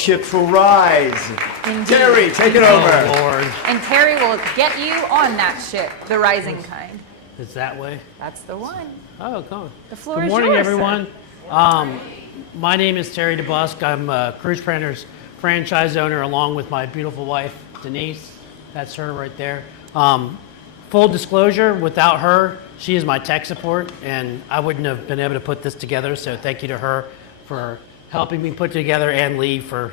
Ships will rise. Indeed. Terry, take it over. Oh, Lord. And Terry will get you on that ship, the rising kind. It's that way? That's the one. Oh, come on. The floor Good is morning, yours, everyone. My name is Terry DeBusk. I'm a Cruise Planners franchise owner along with my beautiful wife, Denise. That's her right there. Full disclosure, without her, she is my tech support, and I wouldn't have been able to put this together, so thank you to her for helping me put together, and Lee for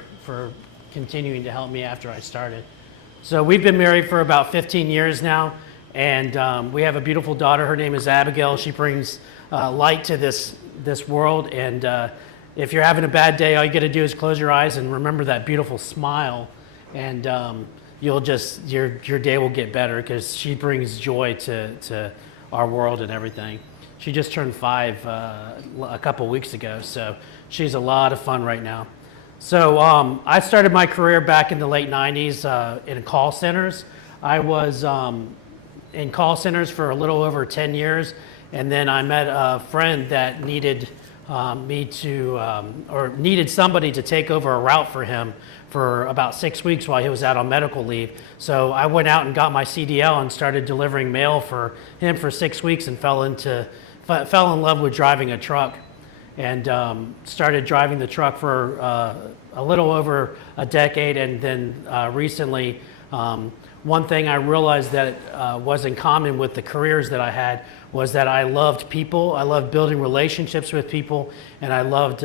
continuing to help me after I started. So we've been married for about 15 years now, and we have a beautiful daughter. Her name is Abigail. She brings light to this world, and if you're having a bad day, all you got to do is close your eyes and remember that beautiful smile, and you'll just your day will get better because she brings joy to our world and everything. She just turned 5 a couple weeks ago, so she's a lot of fun right now. So I started my career back in the late 90s in call centers. I was in call centers for a little over 10 years, and then I met a friend that needed needed somebody to take over a route for him for about 6 weeks while he was out on medical leave. So I went out and got my CDL and started delivering mail for him for 6 weeks and fell in love with driving a truck, and started driving the truck for a little over a decade. And then recently, one thing I realized that was in common with the careers that I had was that I loved people. I loved building relationships with people, and I loved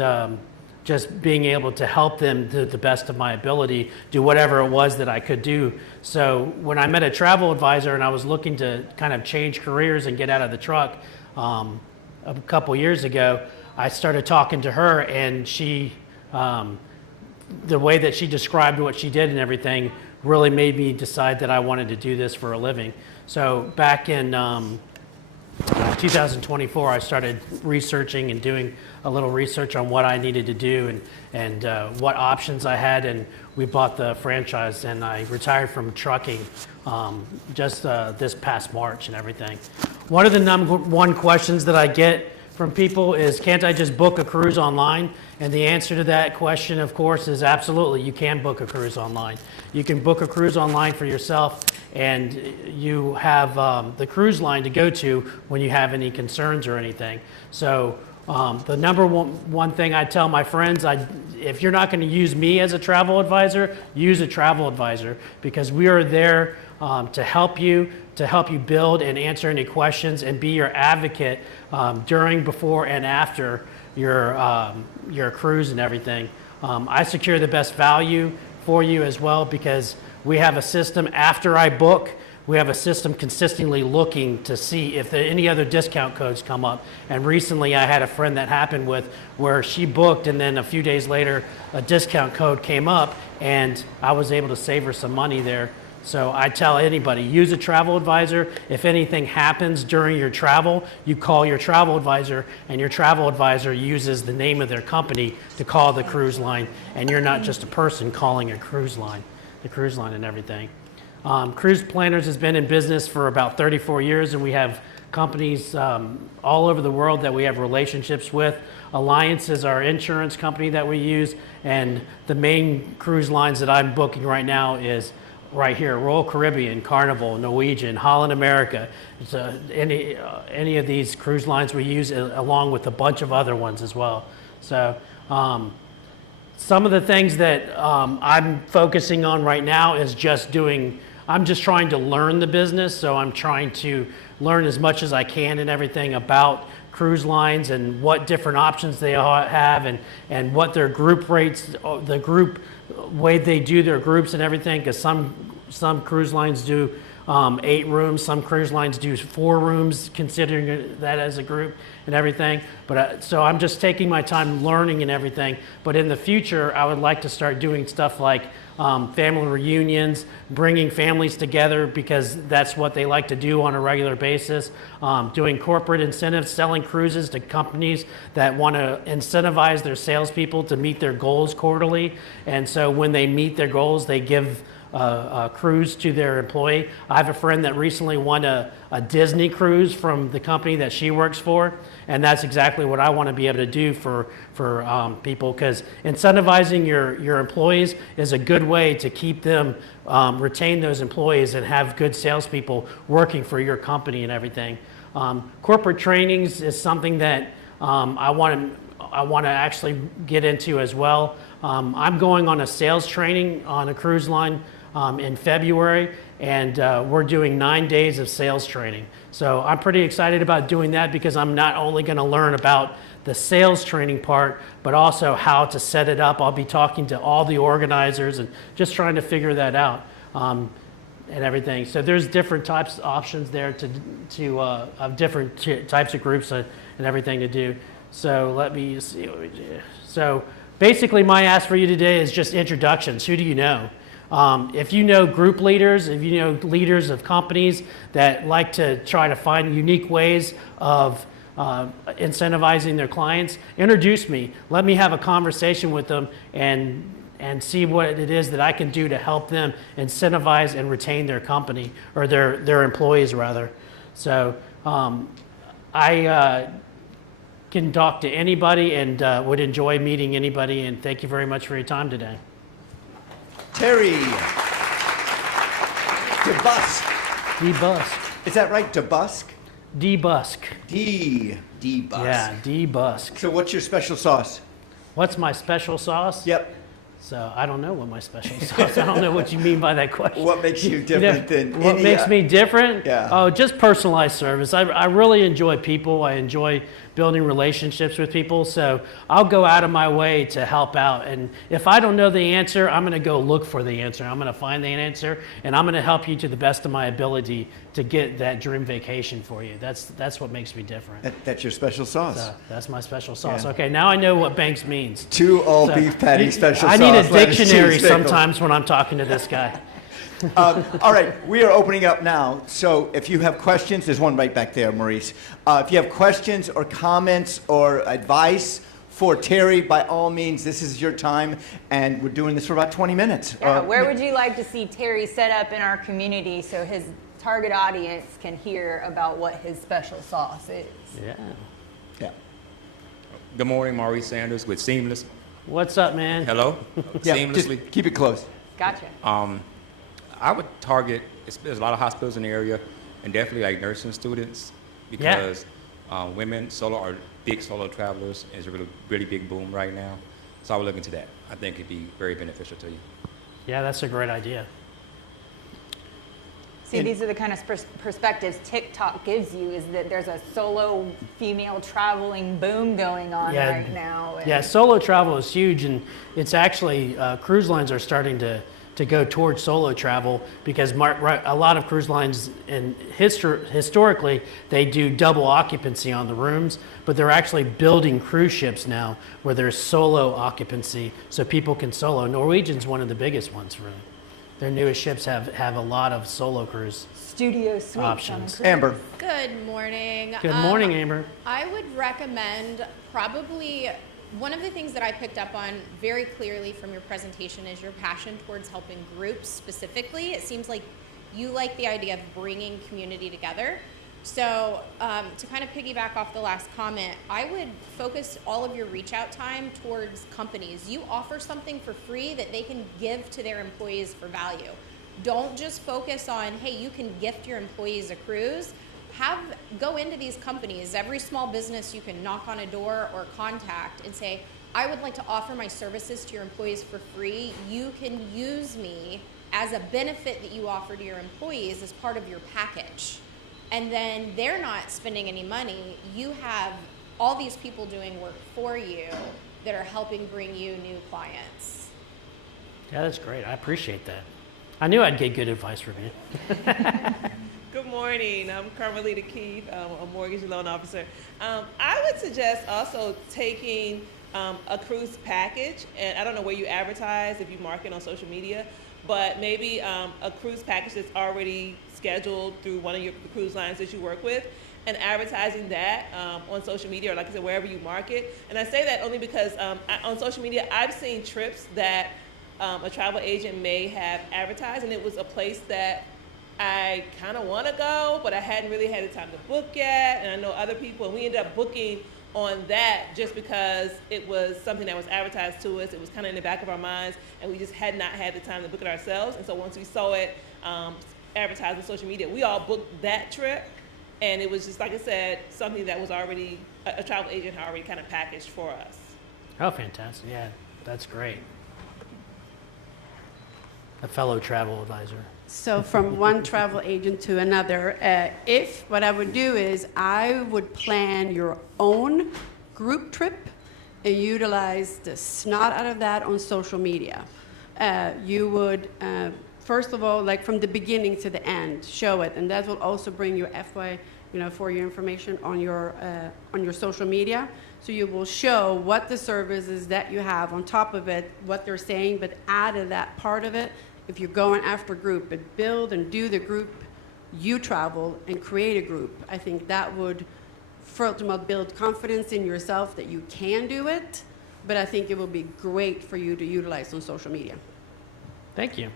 just being able to help them to the best of my ability, do whatever it was that I could do. So when I met a travel advisor and I was looking to kind of change careers and get out of the truck a couple years ago, I started talking to her, and she, the way that she described what she did and everything really made me decide that I wanted to do this for a living. So back in 2024, I started researching and doing a little research on what I needed to do and what options I had, and we bought the franchise, and I retired from trucking just this past March and everything. One of the number one questions that I get from people is, can't I just book a cruise online? And the answer to that question, of course, is absolutely. You can book a cruise online. You can book a cruise online for yourself, and you have the cruise line to go to when you have any concerns or anything. So the number one thing I tell my friends, if you're not going to use me as a travel advisor, use a travel advisor, because we are there to help you build and answer any questions and be your advocate during, before, and after your cruise and everything. I secure the best value for you as well, because we have a system after I book. We have a system consistently looking to see if any other discount codes come up. And recently I had a friend that happened with where she booked, and then a few days later a discount code came up, and I was able to save her some money there. So I tell anybody, use a travel advisor. If anything happens during your travel, you call your travel advisor, and your travel advisor uses the name of their company to call the cruise line, and you're not just a person calling a cruise line, the cruise line and everything. Cruise Planners has been in business for about 34 years, and we have companies all over the world that we have relationships with. Alliance is our insurance company that we use, and the main cruise lines that I'm booking right now is right here: Royal Caribbean, Carnival, Norwegian, Holland America. It's, any of these cruise lines we use, along with a bunch of other ones as well. So some of the things that I'm focusing on right now is I'm just trying to learn the business. So I'm trying to learn as much as I can and everything about cruise lines and what different options they have, and what their group rates, the group way they do their groups and everything, because some cruise lines do 8 rooms, some cruise lines do 4 rooms, considering that as a group and everything. But so I'm just taking my time learning and everything. But in the future, I would like to start doing stuff like family reunions, bringing families together, because that's what they like to do on a regular basis. Doing corporate incentives, selling cruises to companies that want to incentivize their salespeople to meet their goals quarterly. And so when they meet their goals, they give a cruise to their employee. I have a friend that recently won a Disney cruise from the company that she works for, and that's exactly what I want to be able to do for people, because incentivizing your employees is a good way to keep them, retain those employees and have good salespeople working for your company and everything. Corporate trainings is something that I want to actually get into as well. I'm going on a sales training on a cruise line in February, and we're doing 9 days of sales training. So I'm pretty excited about doing that, because I'm not only going to learn about the sales training part, but also how to set it up. I'll be talking to all the organizers and just trying to figure that out. And everything. So there's different types of options there of different types of groups and everything to do. So let me see what we do. So basically my ask for you today is just introductions. Who do you know? If you know group leaders, if you know leaders of companies that like to try to find unique ways of incentivizing their clients, introduce me. Let me have a conversation with them and see what it is that I can do to help them incentivize and retain their company, or their employees rather. So I can talk to anybody and would enjoy meeting anybody, and thank you very much for your time today. Terry. DeBusk. DeBusk. Is that right? DeBusk? DeBusk. DeBusk. Yeah, DeBusk. So what's your special sauce? What's my special sauce? Yep. So I don't know what my special sauce. I don't know what you mean by that question. What makes you different than what any, makes me different? Yeah. Oh, just personalized service. I really enjoy people. I enjoy building relationships with people. So I'll go out of my way to help out. And if I don't know the answer, I'm going to go look for the answer. I'm going to find the answer, and I'm going to help you to the best of my ability to get that dream vacation for you. That's what makes me different. That's your special sauce. So that's my special sauce. Yeah. Okay, now I know what Banks means. 2 all-beef patty special I sauce. need a lettuce, dictionary cheese, pickle. sometimes when I'm talking to this guy. All right, we are opening up now. So if you have questions, there's one right back there, Maurice. If you have questions or comments or advice for Terry, by all means, this is your time, and we're doing this for about 20 minutes. Yeah, where would you like to see Terry set up in our community so his target audience can hear about what his special sauce is? Yeah. Yeah. Good morning, Maurice Sanders with Seamless. What's up, man? Hello? Yeah, Seamlessly. just keep it close. Gotcha. I would target, there's a lot of hospitals in the area, and definitely like nursing students, because women solo are big solo travelers, and it's a really big boom right now. So I would look into that. I think it'd be very beneficial to you. Yeah, that's a great idea. See, these are the kind of perspectives TikTok gives you, is that there's a solo female traveling boom going on right now. Yeah, solo travel is huge, and it's actually, cruise lines are starting to go towards solo travel, because a lot of cruise lines historically they do double occupancy on the rooms, but they're actually building cruise ships now where there's solo occupancy so people can solo. Norwegian's one of the biggest ones for them. Their newest ships have a lot of solo cruise Studio suites options. on a cruise. Amber. Good morning. Good morning, Amber. I would recommend probably one of the things that I picked up on very clearly from your presentation is your passion towards helping groups specifically. It seems like you like the idea of bringing community together. So to kind of piggyback off the last comment, I would focus all of your reach out time towards companies. You offer something for free that they can give to their employees for value. Don't just focus on, hey, you can gift your employees a cruise. Go into these companies. Every small business you can knock on a door or contact and say, I would like to offer my services to your employees for free. You can use me as a benefit that you offer to your employees as part of your package. And then they're not spending any money. You have all these people doing work for you that are helping bring you new clients. Yeah, that's great. I appreciate that. I knew I'd get good advice from you. Good morning. I'm Carmelita Keith. I'm a mortgage loan officer. I would suggest also taking a cruise package, and I don't know where you advertise, if you market on social media, but maybe a cruise package that's already scheduled through one of the cruise lines that you work with, and advertising that on social media, or like I said, wherever you market. And I say that only because on social media, I've seen trips that a travel agent may have advertised, and it was a place that I kind of want to go, but I hadn't really had the time to book yet. And I know other people, and we ended up booking on that just because it was something that was advertised to us. It was kind of in the back of our minds, and we just had not had the time to book it ourselves. And so once we saw it advertised on social media, we all booked that trip. And it was just, like I said, something that was already, a travel agent had already kind of packaged for us. Oh, fantastic. Yeah, that's great. A fellow travel advisor. So from one travel agent to another, what I would do is I would plan your own group trip and utilize the snot out of that on social media. You would, first of all, like from the beginning to the end, show it, and that will also bring your FY, for your information on your social media. So you will show what the services that you have on top of it, what they're saying, but add to that part of it. If you're going after group, but build and do the group, you travel and create a group. I think that would, first of all, build confidence in yourself that you can do it, but I think it will be great for you to utilize on social media. Thank you.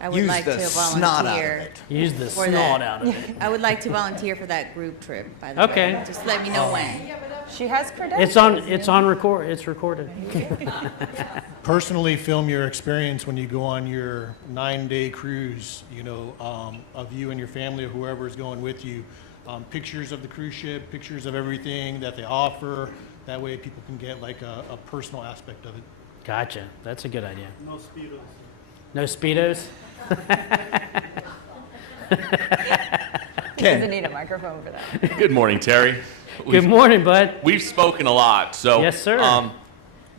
I would Use like the to snot out of volunteer. it. Use the For snot that. out of it. I would like to volunteer for that group trip, by the Okay. way. Just let me know when. She has credentials. It's on record. It's recorded. Personally film your experience when you go on your 9-day cruise, of you and your family or whoever is going with you. Pictures of the cruise ship, pictures of everything that they offer. That way people can get like a personal aspect of it. Gotcha. That's a good idea. No Speedos. No Speedos? Ken. Doesn't need a microphone for that. Good morning, Terry. Good morning, bud. We've spoken a lot, so Yes, sir.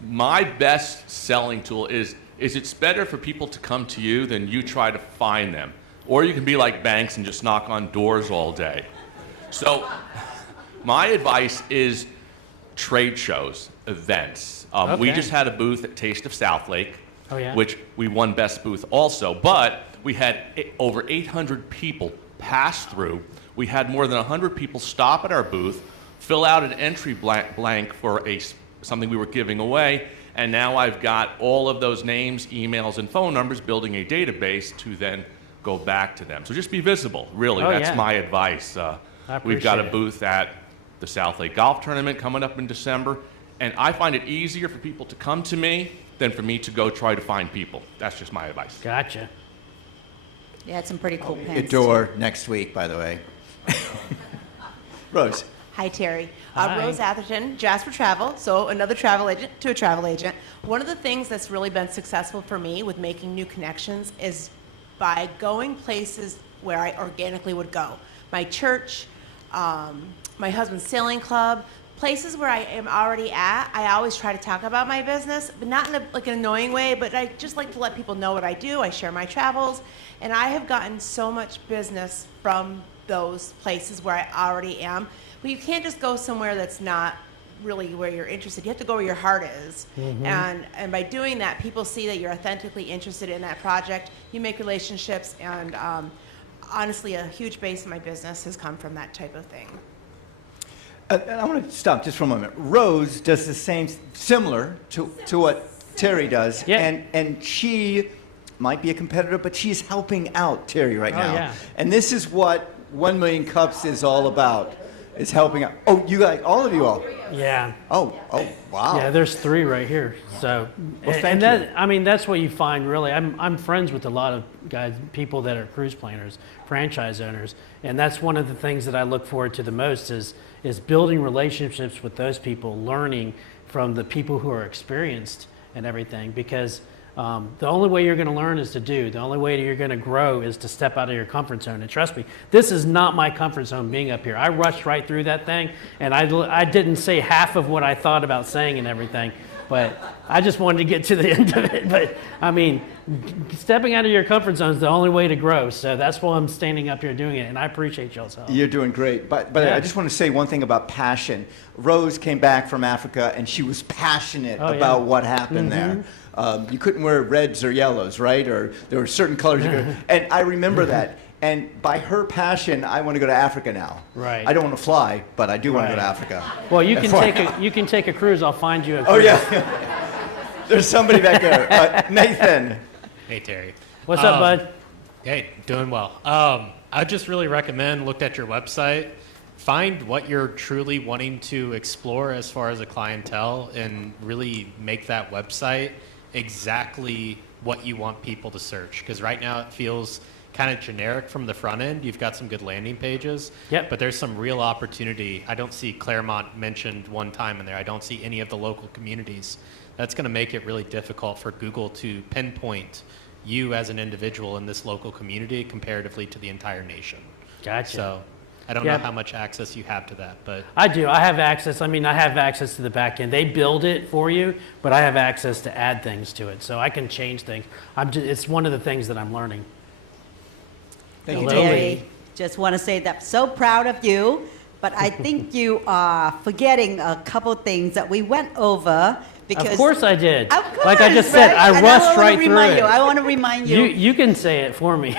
My best selling tool is it's better for people to come to you than you try to find them, or you can be like Banks and just knock on doors all day. So, my advice is trade shows, events. We Okay. just had a booth at Taste of Southlake, Oh, yeah? which we won best booth also, but we had over 800 people pass through. We had more than 100 people stop at our booth, fill out an entry blank for something we were giving away, and now I've got all of those names, emails, and phone numbers, building a database to then go back to them. So just be visible, really. Oh, That's yeah. my advice. I We've got a appreciate it. booth at the South Lake Golf Tournament coming up in December, and I find it easier for people to come to me than for me to go try to find people. That's just my advice. Gotcha. You had some pretty cool Your pins. door next week, by the way. Rose. Hi, Terry. Hi. Rose Atherton, Jasper Travel, so another travel agent to a travel agent. One of the things that's really been successful for me with making new connections is by going places where I organically would go. My church, my husband's sailing club, places where I am already at. I always try to talk about my business, but not in an annoying way, but I just like to let people know what I do. I share my travels, and I have gotten so much business from those places where I already am. But you can't just go somewhere that's not really where you're interested. You have to go where your heart is. And by doing that, people see that you're authentically interested in that project. You make relationships, and honestly, a huge base of my business has come from that type of thing. And I want to stop just for a moment. Rose does the same, similar to what Terry does, Yeah. and she might be a competitor, but she's helping out Terry right Oh, now. yeah. And this is what 1 Million Cups is all about, is helping out. Oh, you guys, all of you all. Yeah. Oh, wow. Yeah, there's 3 right here. So, Well, thank and that, you. I mean, that's what you find really. I'm friends with a lot of guys, people that are cruise planners, franchise owners, and that's one of the things that I look forward to the most is building relationships with those people, learning from the people who are experienced and everything, because the only way you're going to learn is to do. The only way you're going to grow is to step out of your comfort zone. And trust me, this is not my comfort zone being up here. I rushed right through that thing, and I didn't say half of what I thought about saying and everything, but I just wanted to get to the end of it. But I mean, stepping out of your comfort zone is the only way to grow. So that's why I'm standing up here doing it, and I appreciate y'all's help. You're doing great. But Yeah. I just want to say one thing about passion. Rose came back from Africa, and she was passionate Oh, yeah. about what happened there. You couldn't wear reds or yellows, right? Or there were certain colors you could. And I remember that. And by her passion, I want to go to Africa now. Right. I don't want to fly, but I do want to go to Right. Africa. Well, you can take a cruise. I'll find you a cruise. Oh, yeah. There's somebody back there. Nathan. Hey, Terry. What's up, bud? Hey, doing well. I just really recommend looked at your website, find what you're truly wanting to explore as far as a clientele, and really make that website exactly what you want people to search. Because right now it feels kind of generic from the front end. You've got some good landing pages, but there's some real opportunity. I don't see Clermont mentioned one time in there. I don't see any of the local communities. That's going to make it really difficult for Google to pinpoint you as an individual in this local community comparatively to the entire nation. Gotcha. So I don't know how much access you have to that, but I do. I have access. I mean, I have access to the back end. They build it for you, but I have access to add things to it, so I can change things. It's one of the things that I'm learning. Thank you, Terry. Just want to say that I'm so proud of you, but I think you are forgetting a couple things that we went over. Because Of course I did. Of course, like I just said, right? I And rushed wanna right through remind it. you. I want to remind you. You can say it for me.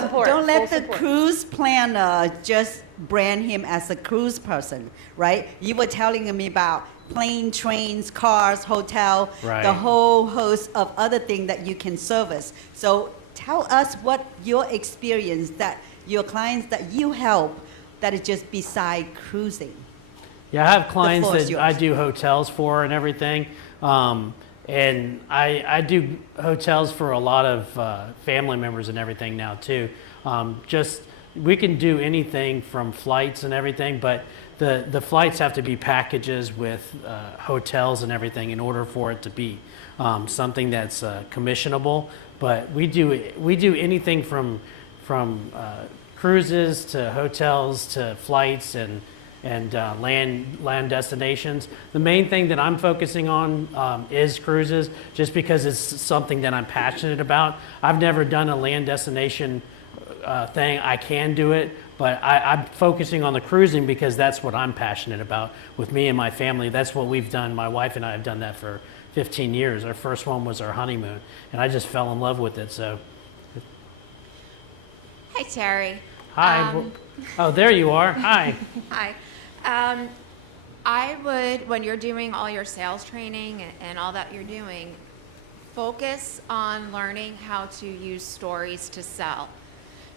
Support, Don't let full the support. cruise planner just brand him as a cruise person, right? You were telling me about plane, trains, cars, hotel, Right. the whole host of other things that you can service. So tell us what your experience that your clients that you help that is just beside cruising. Yeah, I have clients floor is that I yours. do hotels for and everything. And I do hotels for a lot of family members and everything now too. We can do anything from flights and everything, but the flights have to be packages with hotels and everything in order for it to be something that's commissionable. But we do anything from cruises to hotels to flights and land destinations. The main thing that I'm focusing on is cruises, just because it's something that I'm passionate about. I've never done a land destination thing. I can do it, but I'm focusing on the cruising because that's what I'm passionate about with me and my family. That's what we've done. My wife and I have done that for 15 years. Our first one was our honeymoon, and I just fell in love with it. So, Hi, Terry. hi. Oh, there you are. Hi. Hi. I would, when you're doing all your sales training and all that you're doing, focus on learning how to use stories to sell.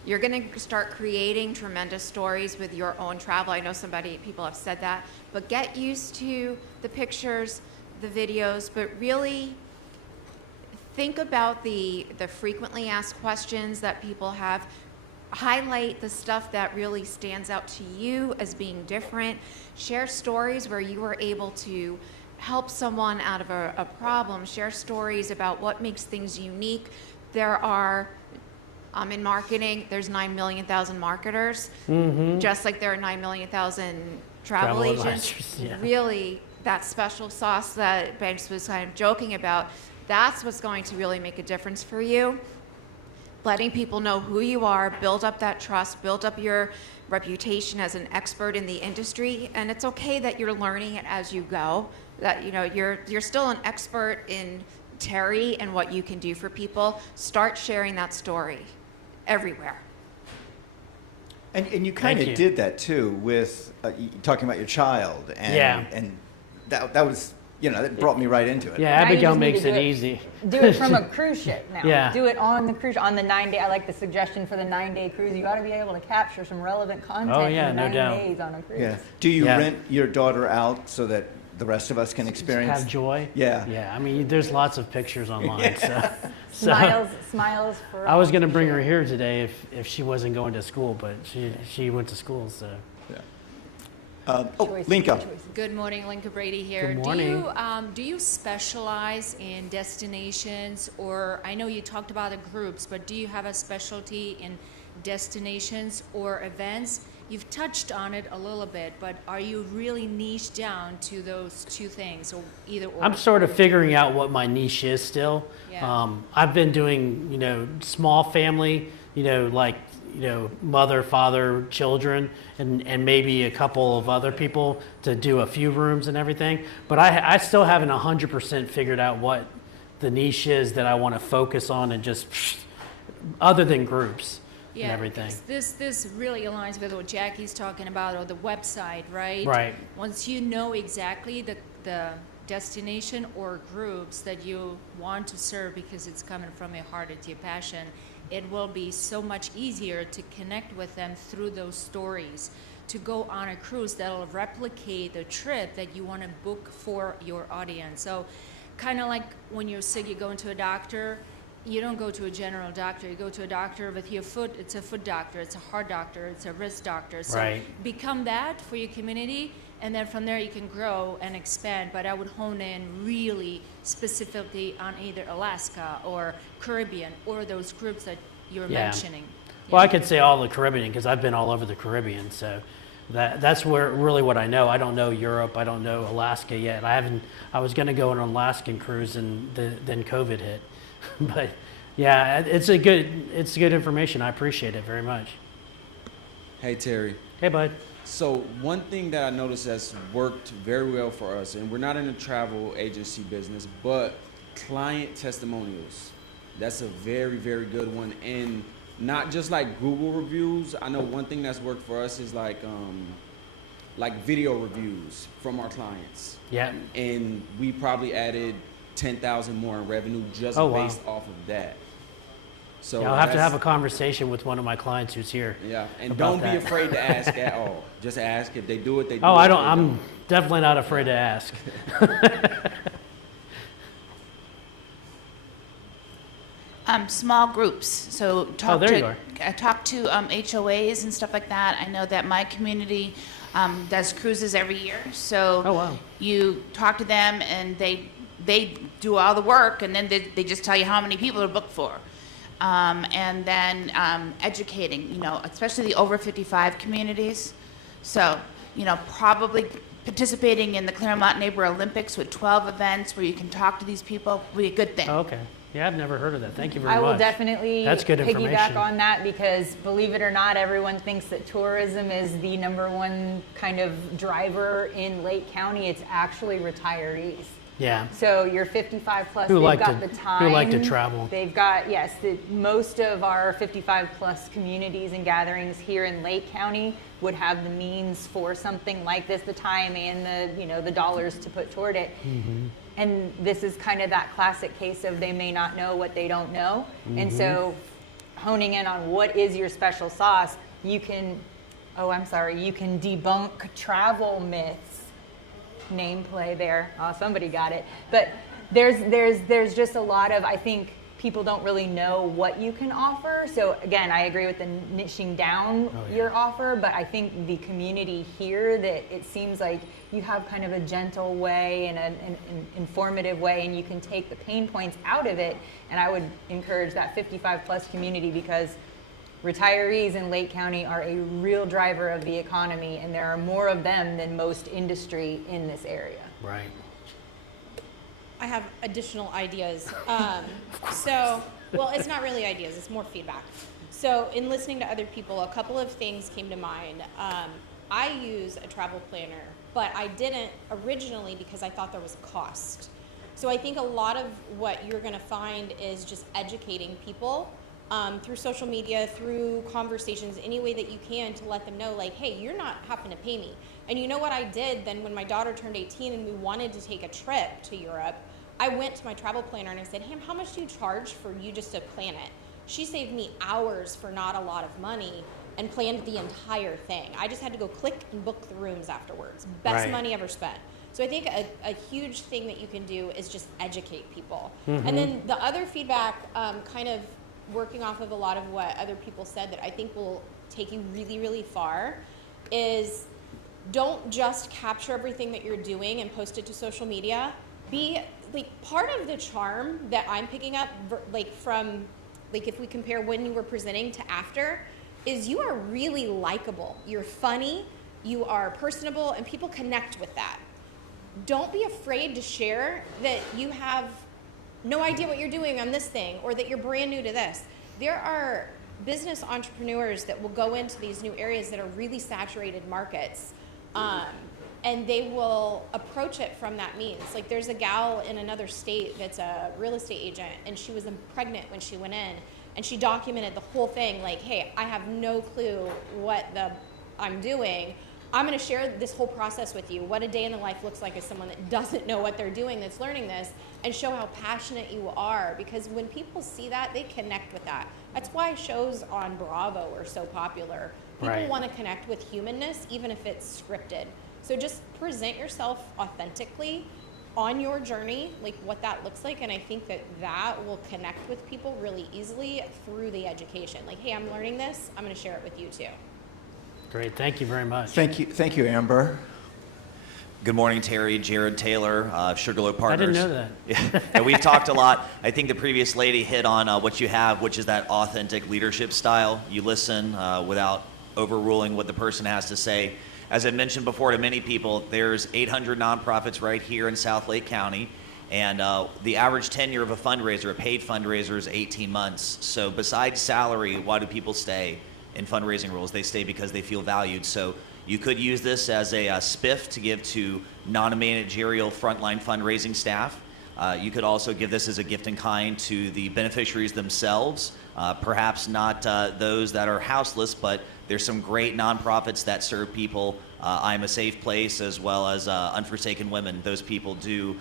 You're going to start creating tremendous stories with your own travel. I know people have said that, but get used to the pictures, the videos, but really think about the frequently asked questions that people have. Highlight the stuff that really stands out to you as being different. Share stories where you were able to help someone out of a problem. Share stories about what makes things unique. There are, in marketing, there's 9 million marketers, just like there are 9 million travel agents. advisors, yeah. Really, that special sauce that Banks was kind of joking about, that's what's going to really make a difference for you. Letting people know who you are, build up that trust, build up your reputation as an expert in the industry, and it's okay that you're learning it as you go. That you're still an expert in Terry and what you can do for people. Start sharing that story everywhere. And you kind Thank of you. did that too with talking about your child, and that was that brought me right into it. Yeah, Now you Abigail just need to makes do it it. easy. Do it from a cruise ship now. Yeah. Do it on the cruise, on the 9-day. I like the suggestion for the 9-day cruise. You ought to be able to capture some relevant content Oh, yeah, in no 9 doubt. days on a cruise. Yeah. Do you Yeah. rent your daughter out so that the rest of us can experience? Have joy. Yeah. Yeah. I mean, there's lots of pictures online. So Smiles for I was going to bring her here today if she wasn't going to school, but she went to school. So Linka. Good morning, Linka Brady here. Good morning. Do you specialize in destinations, or I know you talked about the groups, but do you have a specialty in destinations or events? You've touched on it a little bit, but are you really niched down to those two things, or either or? I'm sort of figuring out what my niche is still. Yeah. I've been doing, small family, mother, father, children, and maybe a couple of other people to do a few rooms and everything. But I still haven't 100% figured out what the niche is that I want to focus on and just other than groups and everything. This really aligns with what Jackie's talking about, or the website, right? Right. Once you know exactly the destination or groups that you want to serve because it's coming from your heart, it's your passion, it will be so much easier to connect with them through those stories, to go on a cruise that'll replicate the trip that you want to book for your audience. So kind of like when you're sick, you go into a doctor, you don't go to a general doctor, you go to a doctor with your foot, it's a foot doctor, it's a heart doctor, it's a wrist doctor. So Right. become that for your community, and then from there you can grow and expand. But I would hone in really specifically on either Alaska or Caribbean or those groups that you're Yeah. mentioning. Well, I could say all the Caribbean because I've been all over the Caribbean, so that's where really what I know. I don't know Europe, I don't know Alaska yet. I was going to go on an Alaskan cruise and then COVID hit. But yeah, it's good information. I appreciate it very much. Hey Terry. Hey bud. So one thing that I noticed that's worked very well for us, and we're not in the travel agency business, but client testimonials. That's a very, very good one. And not just like Google reviews. I know one thing that's worked for us is like video reviews from our clients. Yeah. And we probably added 10,000 more in revenue just wow. based off of that. So Yeah, I'll have to have a conversation with one of my clients who's here. Yeah, and about don't that. be afraid to ask at all. Just ask. If they do it, they do it. Oh, I If don't. they I'm definitely not afraid to ask. Small groups. So talk there to you are. talk to HOAs and stuff like that. I know that my community does cruises every year. So wow. you talk to them and they do all the work, and then they just tell you how many people are booked for. And then educating, especially the over 55 communities. So, probably participating in the Clermont Neighbor Olympics with 12 events where you can talk to these people would be a good thing. Oh, okay. Yeah, I've never heard of that. Thank you very I much. will definitely That's good information. piggyback on that because believe it or not, everyone thinks that tourism is the #1 kind of driver in Lake County. It's actually retirees. Yeah. So you're 55 plus, Who they've like got to- the time. who like to travel. They've got, yes, most of our 55 plus communities and gatherings here in Lake County would have the means for something like this, the time and the dollars to put toward it. Mm-hmm. And this is kind of that classic case of they may not know what they don't know. And so honing in on what is your special sauce, you can debunk travel myths. Name play there. Oh, somebody got it. But there's just a lot of, I think people don't really know what you can offer. So again, I agree with the niching down your offer, but I think the community here, that it seems like you have kind of a gentle way and an informative way, and you can take the pain points out of it. And I would encourage that 55 plus community because retirees in Lake County are a real driver of the economy, and there are more of them than most industry in this area. Right. I have additional ideas. Well, it's not really ideas, it's more feedback. So in listening to other people, a couple of things came to mind. I use a travel planner, but I didn't originally because I thought there was a cost. So I think a lot of what you're gonna find is just educating people through social media, through conversations, any way that you can to let them know, like, hey, you're not having to pay me. And you know what I did then when my daughter turned 18 and we wanted to take a trip to Europe, I went to my travel planner and I said, hey, how much do you charge for you just to plan it? She saved me hours for not a lot of money and planned the entire thing. I just had to go click and book the rooms afterwards. Best money ever spent. So I think a huge thing that you can do is just educate people. Mm-hmm. And then the other feedback, kind of working off of a lot of what other people said that I think will take you really, really far, is don't just capture everything that you're doing and post it to social media. Be like, part of the charm that I'm picking up, from if we compare when you were presenting to after, is you are really likable. You're funny, you are personable, and people connect with that. Don't be afraid to share that you have no idea what you're doing on this thing, or that you're brand new to this. There are business entrepreneurs that will go into these new areas that are really saturated markets, and they will approach it from that means. Like, there's a gal in another state that's a real estate agent, and she was pregnant when she went in, and she documented the whole thing, like, hey, I have no clue what I'm doing. I'm going to share this whole process with you, what a day in the life looks like as someone that doesn't know what they're doing, that's learning this, and show how passionate you are. Because when people see that, they connect with that. That's why shows on Bravo are so popular. People want to connect with humanness, even if it's scripted. So just present yourself authentically on your journey, like what that looks like, and I think that that will connect with people really easily through the education. Like, hey, I'm learning this, I'm going to share it with you too. Great, thank you very much. Thank you, Amber. Good morning, Terry. Jared Taylor, Sugarloaf Partners. I didn't know that. Yeah, and we've talked a lot. I think the previous lady hit on what you have, which is that authentic leadership style. You listen without overruling what the person has to say. As I mentioned before to many people, there's 800 nonprofits right here in South Lake County, and the average tenure of a fundraiser, a paid fundraiser, is 18 months. So besides salary, why do people stay in fundraising roles? They stay because they feel valued. So you could use this as a spiff to give to non-managerial frontline fundraising staff. You could also give this as a gift in kind to the beneficiaries themselves, perhaps not those that are houseless, but there's some great nonprofits that serve people. I'm a Safe Place, as well as Unforsaken Women. Those people do,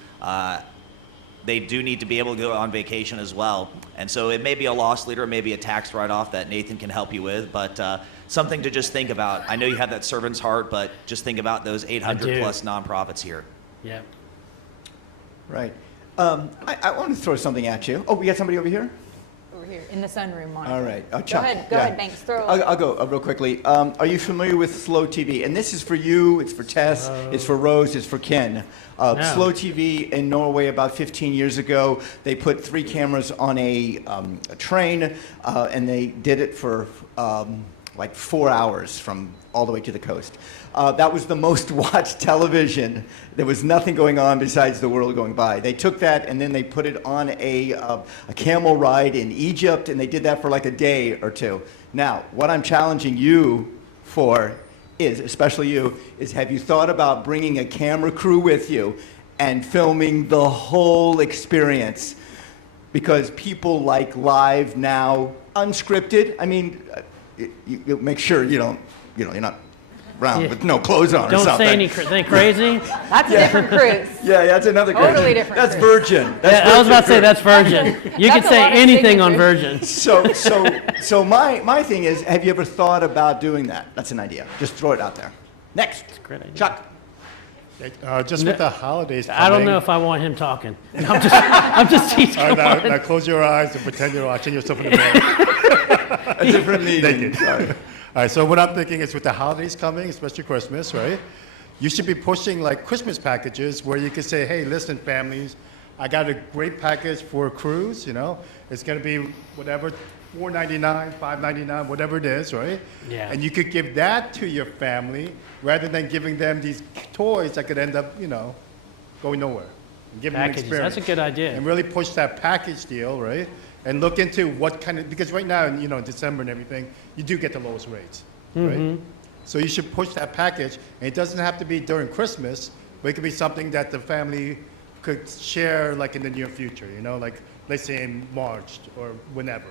they do need to be able to go on vacation as well. And so it may be a loss leader, maybe a tax write-off that Nathan can help you with, but something to just think about. I know you have that servant's heart, but just think about those 800 plus nonprofits here. Yeah. Right. I want to throw something at you. Oh, we got somebody over here? Over here in the sunroom monitor. All right. Go Chuck. ahead, Yeah. Banks. Throw. I'll go real quickly. Are you familiar with Slow TV? And this is for you, it's for Tess, it's for Rose, it's for Ken. No. Slow TV in Norway about 15 years ago, they put 3 cameras on a train, and they did it for like 4 hours from all the way to the coast. That was the most watched television. There was nothing going on besides the world going by. They took that and then they put it on a camel ride in Egypt, and they did that for like a day or two. Now, what I'm challenging you for is, especially you, is have you thought about bringing a camera crew with you and filming the whole experience? Because people like live now, unscripted. I mean, you make sure you don't, you're not around with no clothes on or something. Don't say anything crazy. That's a different cruise. Yeah, that's another cruise. Totally different That's cruise. Virgin. I was about to say that's Virgin. You can say anything on Virgin. So my thing is, have you ever thought about doing that? That's an idea. Just throw it out there. Next. That's a great idea. Chuck. Just with the holidays coming. I don't know if I want him talking. I'm just teasing. All right, now close your eyes and pretend you're watching yourself in the mirror. A different meeting. Naked. Sorry. All right, so what I'm thinking is with the holidays coming, especially Christmas, right? You should be pushing like Christmas packages where you could say, hey, listen, families, I got a great package for a cruise, It's going to be whatever, $4.99, $5.99, whatever it is, right? Yeah. And you could give that to your family rather than giving them these toys that could end up, going nowhere. And give them an Packages, experience. that's a good idea. And really push that package deal, right? And look into what kind of, because right now, in December and everything, you do get the lowest rates, right? So you should push that package, and it doesn't have to be during Christmas, but it could be something that the family could share like in the near future, like let's say in March or whenever.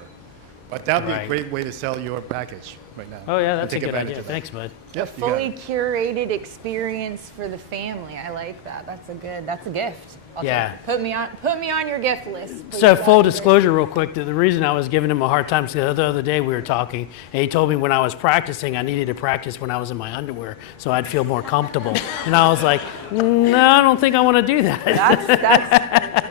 But that would be a great way to sell your package right now. Oh, yeah, and that's a take good advantage idea. of that. Thanks, bud. Yep, A you got fully it. curated experience for the family. I like that. That's a gift. I'll Yeah. take it. Put me on your gift list. Please. So full disclosure real quick, the reason I was giving him a hard time is the other day we were talking, and he told me when I was practicing, I needed to practice when I was in my underwear so I'd feel more comfortable. And I was like, no, I don't think I want to do that.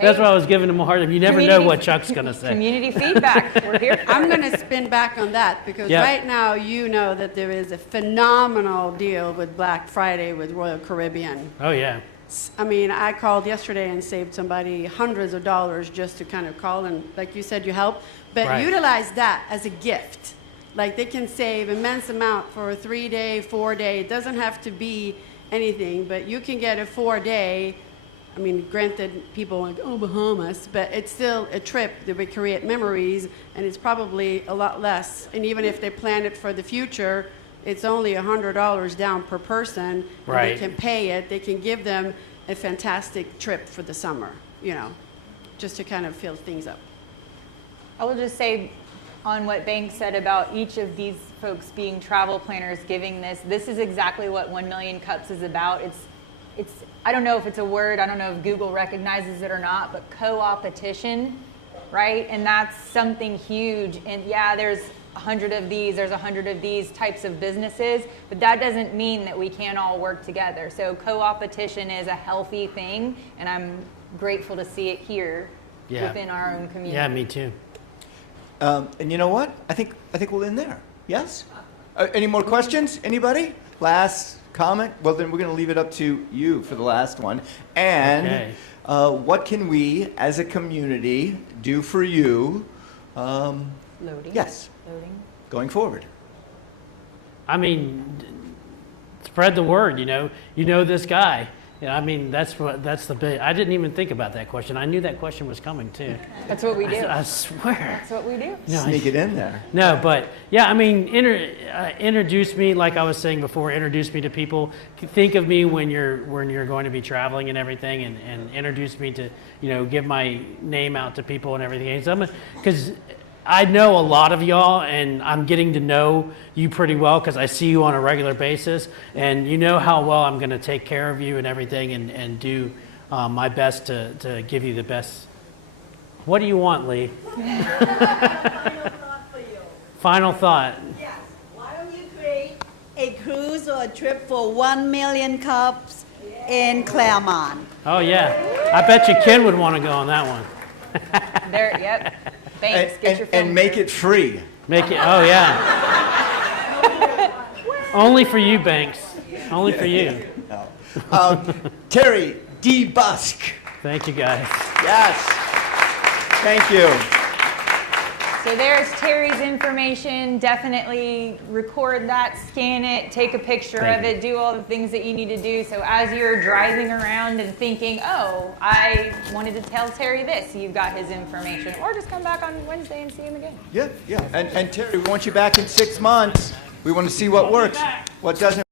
That's why I was giving him a hard time. You never know what Chuck's going to say. Community feedback. We're here for I'm it. going to spin back on that because Yep. right now you know that there is a phenomenal deal with Black Friday with Royal Caribbean. Oh, yeah. I mean, I called yesterday and saved somebody hundreds of dollars just to kind of call and, like you said, you help. But Right. utilize that as a gift. Like they can save immense amount for a 3-day, 4-day. It doesn't have to be anything, but you can get a 4-day. I mean, granted, people like, oh, Bahamas, but it's still a trip that would create memories, and it's probably a lot less. And even if they plan it for the future, it's only $100 down per person. Right. And they can pay it. They can give them a fantastic trip for the summer, just to kind of fill things up. I will just say, on what Banks said about each of these folks being travel planners giving this is exactly what 1 Million Cups is about. It's I don't know if it's a word, I don't know if Google recognizes it or not, but co-opetition, right? And that's something huge. And yeah, there's 100 of these, there's 100 of these types of businesses, but that doesn't mean that we can't all work together. So co-opetition is a healthy thing, and I'm grateful to see it here within our own community. Yeah, me too. And you know what? I think we'll end there. Yes? Any more questions? Anybody? Last comment? Well, then we're going to leave it up to you for the last one. And what can we, as a community, do for you? Loading. Yes. Loading. Going forward. I mean, spread the word. You know this guy. Yeah, I mean, that's the big. I didn't even think about that question. I knew that question was coming too. That's what we do. I swear. That's what we do. Sneak it in there. No, but yeah, I mean, introduce me, like I was saying before. Introduce me to people. Think of me when you're going to be traveling and everything, and introduce me to give my name out to people and everything. Because I know a lot of y'all, and I'm getting to know you pretty well because I see you on a regular basis, and you know how well I'm going to take care of you and everything, and do my best to give you the best. What do you want, Lee? Final thought. Yes. Why don't you create a cruise or a trip for 1 Million Cups in Clermont? Oh yeah, I bet you Ken would want to go on that one. There, yep. Thanks. Get your film and make it free. Make it. Oh yeah. Only for you, Banks. Only for you. Terry DeBusk. Thank you, guys. Yes. Thank you. So there's Terry's information. Definitely record that, scan it, take a picture of it, do all the things that you need to do. So as you're driving around and thinking, oh, I wanted to tell Terry this, you've got his information. Or just come back on Wednesday and see him again. Yeah. And Terry, we want you back in 6 months. We want to see what works, what doesn't.